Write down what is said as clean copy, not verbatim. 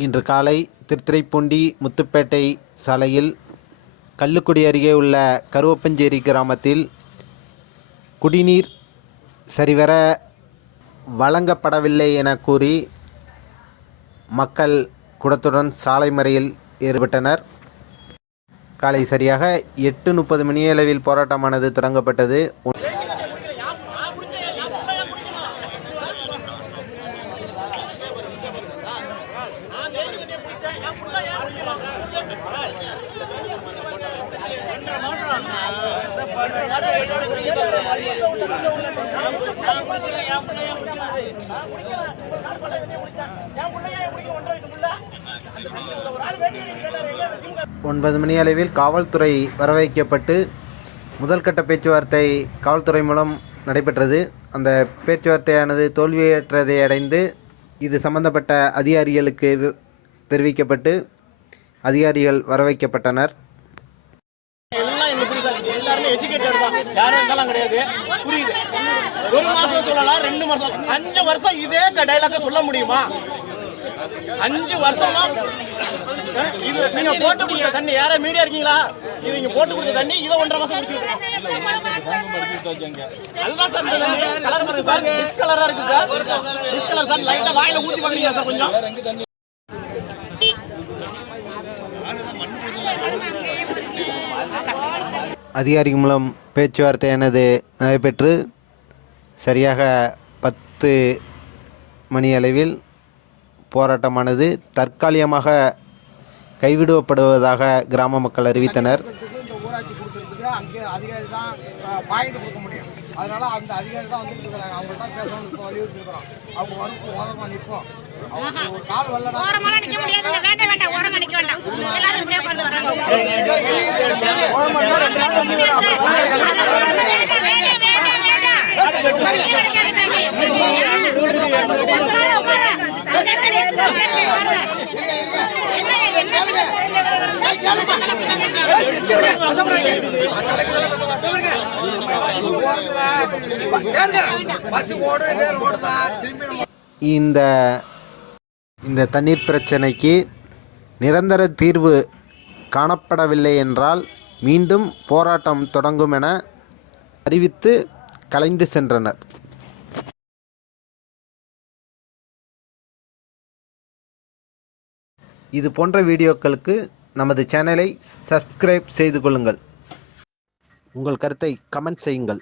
இன்று காலை திருத்துறைப்பூண்டி முத்துப்பேட்டை சாலையில் கல்லுக்குடி அருகே உள்ள கருவப்பஞ்சேரி கிராமத்தில் குடிநீர் சரிவர வழங்கப்படவில்லை என கூறி மக்கள் குடத்துடன் சாலை மறியலில் ஈடுபட்டனர். காலை சரியாக 8:30 மணியளவில் போராட்டமானது தொடங்கப்பட்டது. ஒன்பது மணி அளவில் காவல்துறை வரவைக்கப்பட்டு முதல்கட்ட பேச்சுவார்த்தை காவல்துறை மூலம் நடைபெற்றது. அந்த பேச்சுவார்த்தையானது தோல்வியற்றதை அடைந்து இது சம்பந்தப்பட்ட அதிகாரிகளுக்கு தெரிவிக்கப்பட்டு அதிகாரிகள் வரவைக்கப்பட்டனர். ஒரு மாசம் சொல்லலாம், 2 மாசம், 5 வருஷம் இதே டைலாக சொல்ல முடியுமா? 5 வருஷமா இது நீங்க போட்டு கொடுத்த தண்ணி, யாரா மீடியா இருக்கீங்களா? இது நீங்க போட்டு கொடுத்த தண்ணி இதை 1.5 மாசம் குடிச்சிட்டு அதுதான் சார். கலர் பாருங்க சார், டிஸ்கலரா இருக்கு சார். டிஸ்கலர் சார், லைட்டா வாயில ஊத்தி பாக்குறீங்க சார் கொஞ்சம். அதிகாரிகள் மூலம் பேச்சுவார்த்தையானது நடைபெற்று சரியாக 10 மணி அளவில் போராட்டமானது தற்காலிகமாக கைவிடப்படுவதாக கிராம மக்கள் அறிவித்தனர். ஊராட்சி கொடுக்கறதுக்கு அங்கே அதிகாரி தான் பாயிண்ட் கொடுக்க முடியும். அதனால அந்த அதிகாரி தான் வந்துட்டு இருக்கிறாங்க. அவங்க தான் பேசணும் இப்போ வலியுறுத்தி இருக்கிறோம். அவங்க வரும் ஓரமாக நிற்போம். ஒரு கால் வரல இந்த தண்ணீர் பிரச்சனைக்கு நிரந்தர தீர்வு காணப்படவில்லை என்றால் மீண்டும் போராட்டம் தொடங்கும் என அறிவித்து கலைந்து சென்றனர். இது போன்ற வீடியோக்களுக்கு நமது சேனலை சப்ஸ்கிரைப் செய்து கொள்ளுங்கள். உங்கள் கருத்தை கமெண்ட் செய்யுங்கள்.